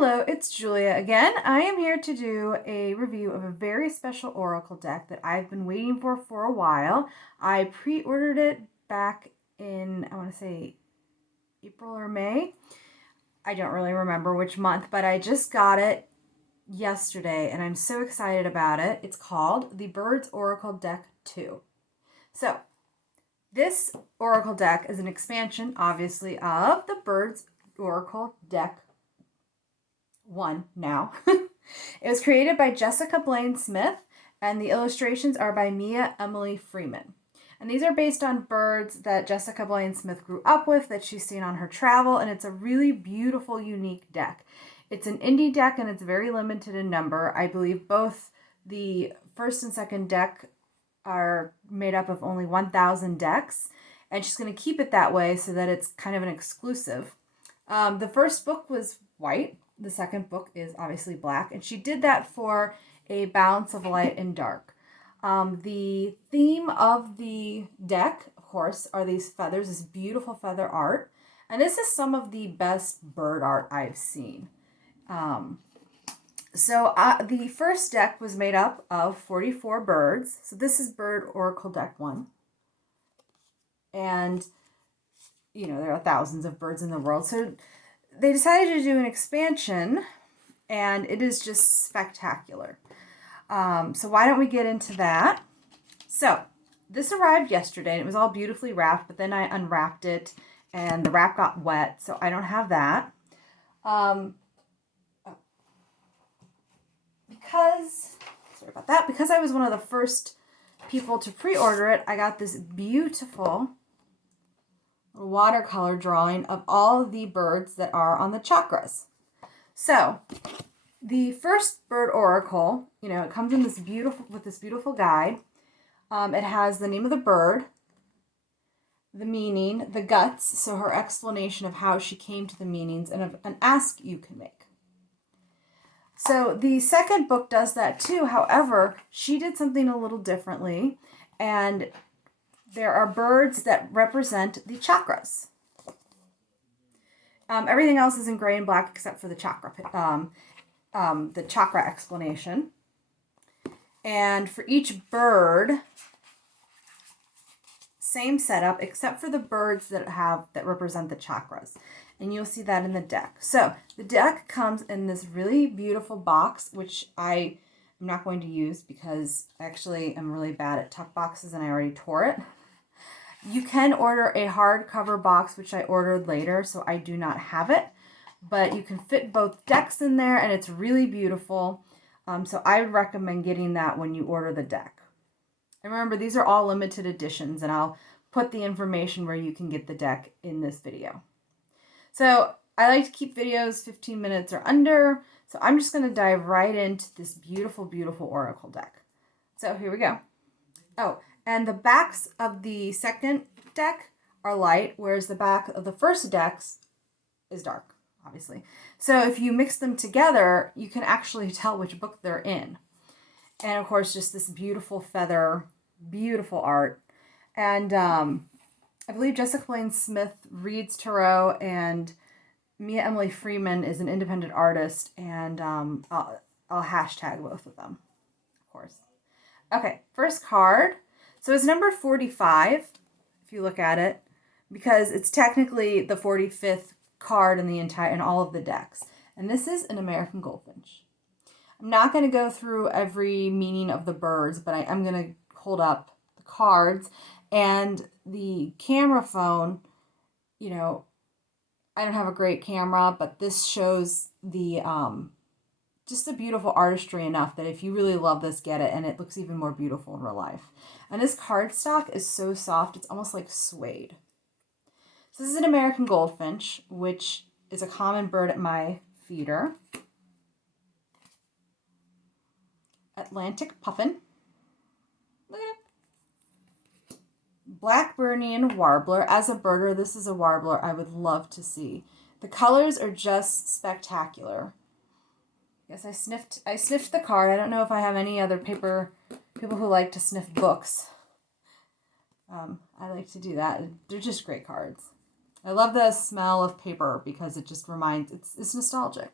Hello, it's Julia again. I am here to do a review of a very special Oracle deck that I've been waiting for a while. I pre-ordered it back in, I want to say, April or May. I don't really remember which month, but I just got it yesterday and I'm so excited about it. It's called the Birds Oracle Deck 2. So, this Oracle deck is an expansion, obviously, of the Birds Oracle Deck 1 now. It was created by Jessica Blaine Smith, and the illustrations are by Mia Emily Freeman. And these are based on birds that Jessica Blaine Smith grew up with, that she's seen on her travel, and it's a really beautiful, unique deck. It's an indie deck, and it's very limited in number. I believe both the first and second deck are made up of only 1,000 decks, and she's going to keep it that way so that it's kind of an exclusive. The first book was white. The second book is obviously black, and she did that for a balance of light and dark. The theme of the deck, of course, are these feathers, this beautiful feather art, and this is some of the best bird art I've seen. The first deck was made up of 44 birds, so this is Bird Oracle Deck 1, and there are thousands of birds in the world, so they decided to do an expansion, and it is just spectacular. So why don't we get into that? So this arrived yesterday, and it was all beautifully wrapped, but then I unwrapped it, and the wrap got wet, so I don't have that. Because I was one of the first people to pre-order it, I got this beautiful watercolor drawing of all the birds that are on the chakras. So the first bird oracle, it comes in this beautiful guide. It has the name of the bird, the meaning, the guts, so her explanation of how she came to the meanings, and an ask you can make. So the second book does that too. However, she did something a little differently, and there are birds that represent the chakras. Everything else is in gray and black except for the chakra explanation. And for each bird, same setup except for the birds that represent the chakras. And you'll see that in the deck. So the deck comes in this really beautiful box, which I'm not going to use because actually I'm really bad at tuck boxes and I already tore it. You can order a hardcover box, which I ordered later, so I do not have it. But you can fit both decks in there, and it's really beautiful. So I would recommend getting that when you order the deck. And remember, these are all limited editions, and I'll put the information where you can get the deck in this video. So I like to keep videos 15 minutes or under, so I'm just going to dive right into this beautiful, beautiful Oracle deck. So here we go. Oh, and the backs of the second deck are light, whereas the back of the first decks is dark, obviously. So if you mix them together, you can actually tell which book they're in. And of course, just this beautiful feather, beautiful art. And I believe Jessica Blaine Smith reads tarot, and Mia Emily Freeman is an independent artist, and I'll hashtag both of them, of course. Okay, first card. So it's number 45, if you look at it, because it's technically the 45th card in all of the decks. And this is an American goldfinch. I'm not going to go through every meaning of the birds, but I am going to hold up the cards. And the camera phone, I don't have a great camera, but this shows the just the beautiful artistry enough that if you really love this, get it, and it looks even more beautiful in real life. And this cardstock is so soft, it's almost like suede. So this is an American goldfinch, which is a common bird at my feeder. Atlantic puffin. Look at it. Blackburnian warbler. As a birder, this is a warbler I would love to see. The colors are just spectacular. Yes, I sniffed the card. I don't know if I have any other people who like to sniff books. I like to do that. They're just great cards. I love the smell of paper because it just it's nostalgic.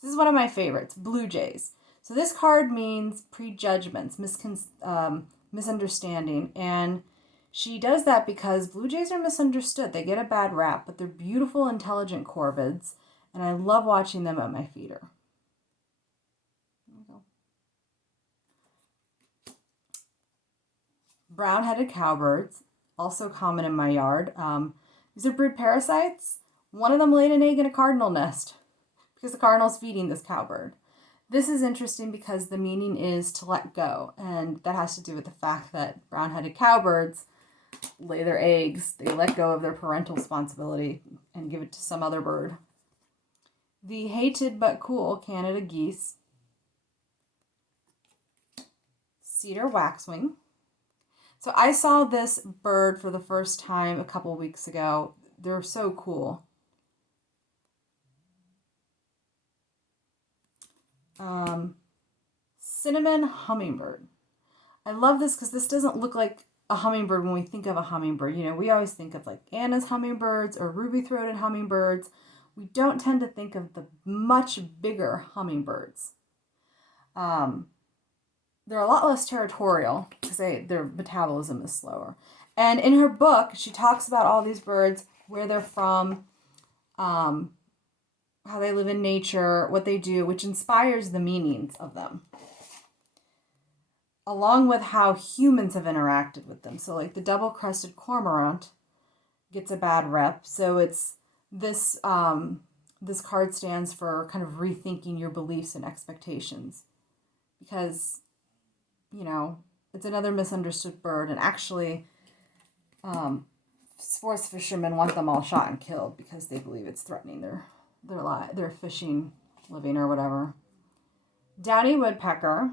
This is one of my favorites, Blue Jays. So this card means prejudgments, misunderstanding, and she does that because Blue Jays are misunderstood. They get a bad rap, but they're beautiful, intelligent corvids, and I love watching them at my feeder. There we go. Brown-headed cowbirds, also common in my yard. These are brood parasites. One of them laid an egg in a cardinal nest because the cardinal's feeding this cowbird. This is interesting because the meaning is to let go, and that has to do with the fact that brown-headed cowbirds lay their eggs, they let go of their parental responsibility and give it to some other bird. The hated but cool Canada geese, cedar waxwing. So I saw this bird for the first time a couple weeks ago. They're so cool. Cinnamon hummingbird. I love this because this doesn't look like a hummingbird when we think of a hummingbird. You know, we always think of like Anna's hummingbirds or ruby-throated hummingbirds. We don't tend to think of the much bigger hummingbirds. They're a lot less territorial because their metabolism is slower. And in her book, she talks about all these birds, where they're from, how they live in nature, what they do, which inspires the meanings of them, along with how humans have interacted with them. So like the double-crested cormorant gets a bad rep. So it's this this card stands for kind of rethinking your beliefs and expectations, because, you know, it's another misunderstood bird, and actually sports fishermen want them all shot and killed because they believe it's threatening their fishing living or whatever. Downy woodpecker.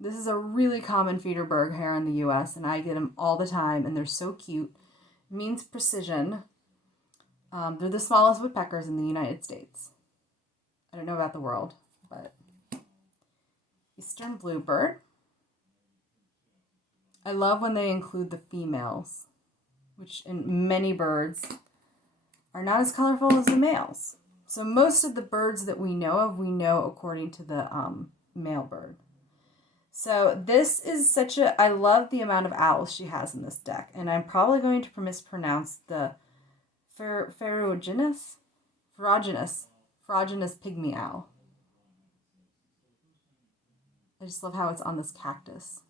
This is a really common feeder bird here in the U.S., and I get them all the time, and they're so cute. It means precision. They're the smallest woodpeckers in the United States. I don't know about the world, but eastern bluebird. I love when they include the females, which in many birds are not as colorful as the males. So most of the birds that we know according to the male bird. So this is I love the amount of owls she has in this deck, and I'm probably going to mispronounce the ferruginous pygmy owl. I just love how it's on this cactus.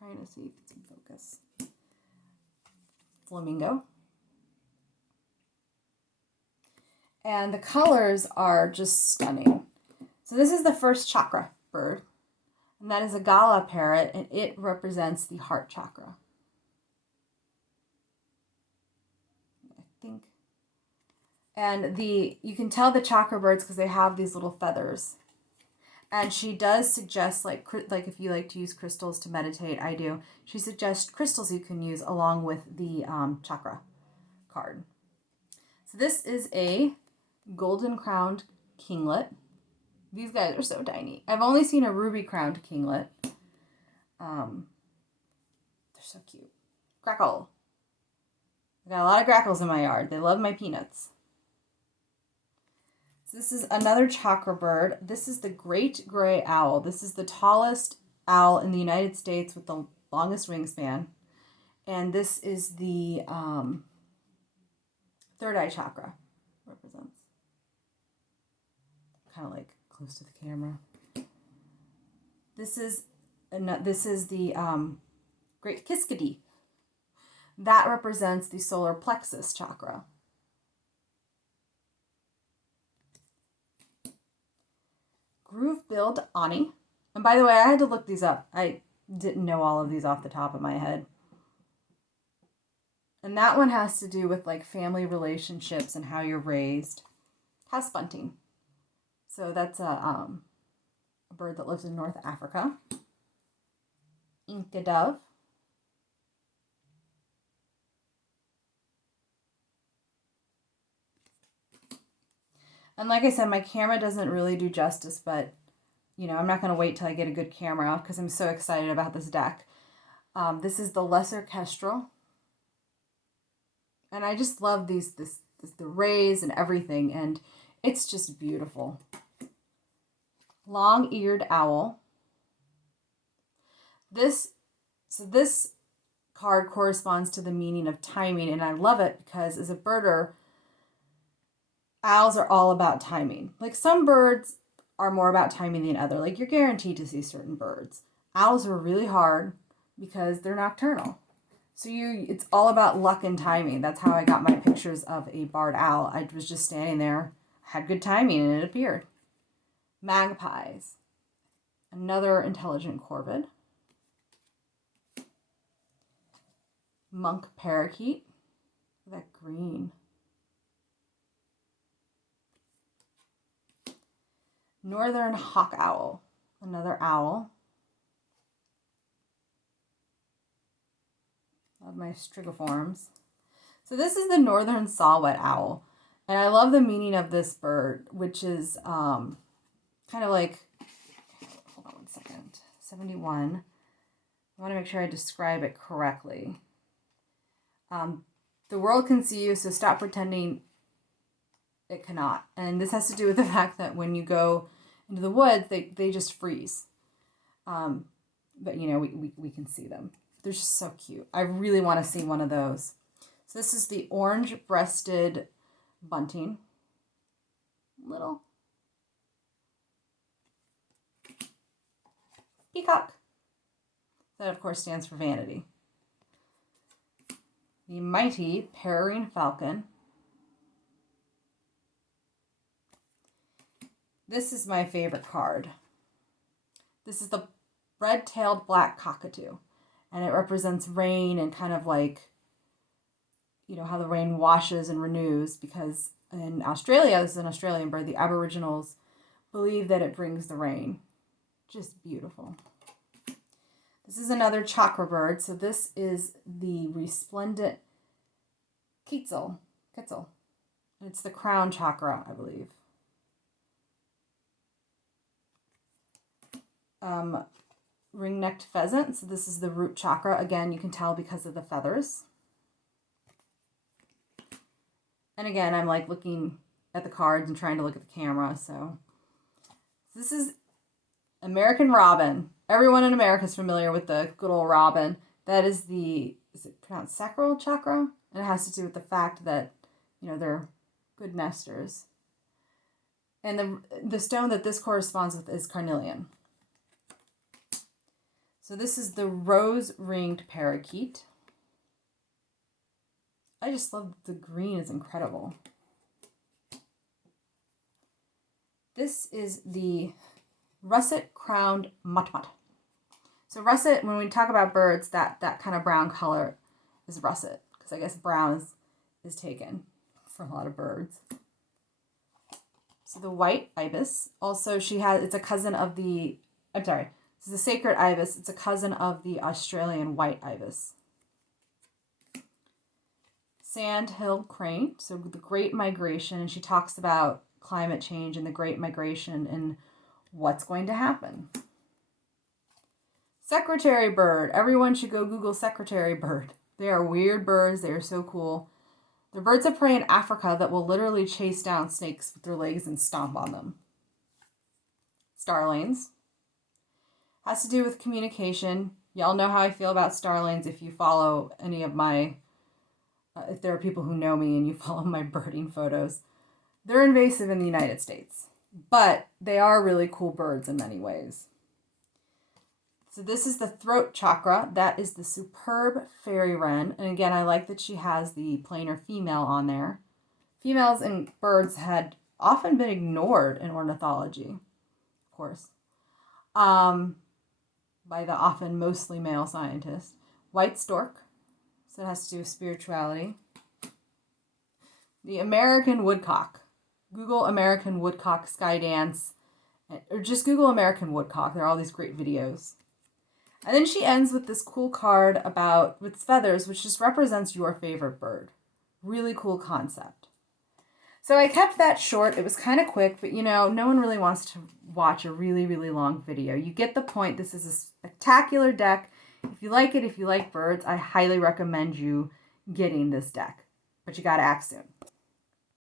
I'm trying to see if it's in focus. Flamingo. And the colors are just stunning. So this is the first chakra bird, and that is a gala parrot, and it represents the heart chakra. I think. And you can tell the chakra birds because they have these little feathers. And she does suggest, like if you like to use crystals to meditate, I do. She suggests crystals you can use along with the chakra card. So this is a golden-crowned kinglet. These guys are so tiny. I've only seen a ruby-crowned kinglet. They're so cute. Grackle. I got a lot of grackles in my yard. They love my peanuts. So this is another chakra bird. This is the great gray owl. This is the tallest owl in the United States with the longest wingspan. And this is the third eye chakra represents. Kind of like close to the camera. This is the great Kiskadee. That represents the solar plexus chakra. Groove-billed Ani. And by the way, I had to look these up. I didn't know all of these off the top of my head. And that one has to do with like family relationships and how you're raised. Has bunting. So that's a bird that lives in North Africa. Inca dove. And like I said, my camera doesn't really do justice, but, you know, I'm not going to wait till I get a good camera because I'm so excited about this deck. This is the lesser kestrel. And I just love the rays and everything, and it's just beautiful. long-eared owl. This card corresponds to the meaning of timing, and I love it because as a birder, owls are all about timing. Like some birds are more about timing than other. Like you're guaranteed to see certain birds. Owls are really hard because they're nocturnal. So it's all about luck and timing. That's how I got my pictures of a barred owl. I was just standing there, had good timing, and it appeared. Magpies. Another intelligent corvid. Monk parakeet. That green. Northern hawk owl. Another owl. Love my strigiforms. So this is the northern saw-whet owl. And I love the meaning of this bird, which is kind of like, hold on one second, 71. I want to make sure I describe it correctly. The world can see you, so stop pretending it cannot. And this has to do with the fact that when you go into the woods, they just freeze. But, you know, we can see them. They're just so cute. I really want to see one of those. So this is the orange-breasted bunting. Little peacock. That, of course, stands for vanity. The mighty peregrine falcon. This is my favorite card. This is the red-tailed black cockatoo. And it represents rain and kind of like, you know, how the rain washes and renews, because in Australia, this is an Australian bird, the Aboriginals believe that it brings the rain. Just beautiful. This is another chakra bird. So this is the resplendent quetzal. It's the crown chakra, I believe. Ring-necked pheasant. So this is the root chakra. Again, you can tell because of the feathers. And again, I'm like looking at the cards and trying to look at the camera. So this is American robin. Everyone in America is familiar with the good old robin. That is is it pronounced sacral chakra? And it has to do with the fact that, you know, they're good nesters. And the stone that this corresponds with is carnelian. So this is the rose-ringed parakeet. I just love the green, is incredible. This is the russet-crowned mutmut. So russet, when we talk about birds, that kind of brown color is russet, because I guess brown is taken for a lot of birds. So the white ibis, also it's a cousin of the, I'm sorry, this is the sacred ibis. It's a cousin of the Australian white ibis. Sandhill crane, so the Great Migration, and she talks about climate change and the Great Migration and what's going to happen. Secretary bird. Everyone should go Google secretary bird. They are weird birds. They are so cool. They're birds of prey in Africa that will literally chase down snakes with their legs and stomp on them. Starlings. Has to do with communication. Y'all know how I feel about starlings if you follow any of my, if there are people who know me and you follow my birding photos. They're invasive in the United States, but they are really cool birds in many ways. So this is the throat chakra. That is the superb fairy wren. And again, I like that she has the plainer female on there. Females in birds had often been ignored in ornithology, of course, by the often mostly male scientists. White stork. So it has to do with spirituality. The American woodcock. Google American woodcock sky dance, or just Google American woodcock. There are all these great videos. And then she ends with this cool card with feathers, which just represents your favorite bird. Really cool concept. So I kept that short. It was kind of quick, but you know, no one really wants to watch a really, really long video. You get the point. This is a spectacular deck. If you like it, if you like birds, I highly recommend you getting this deck. But you got to act soon.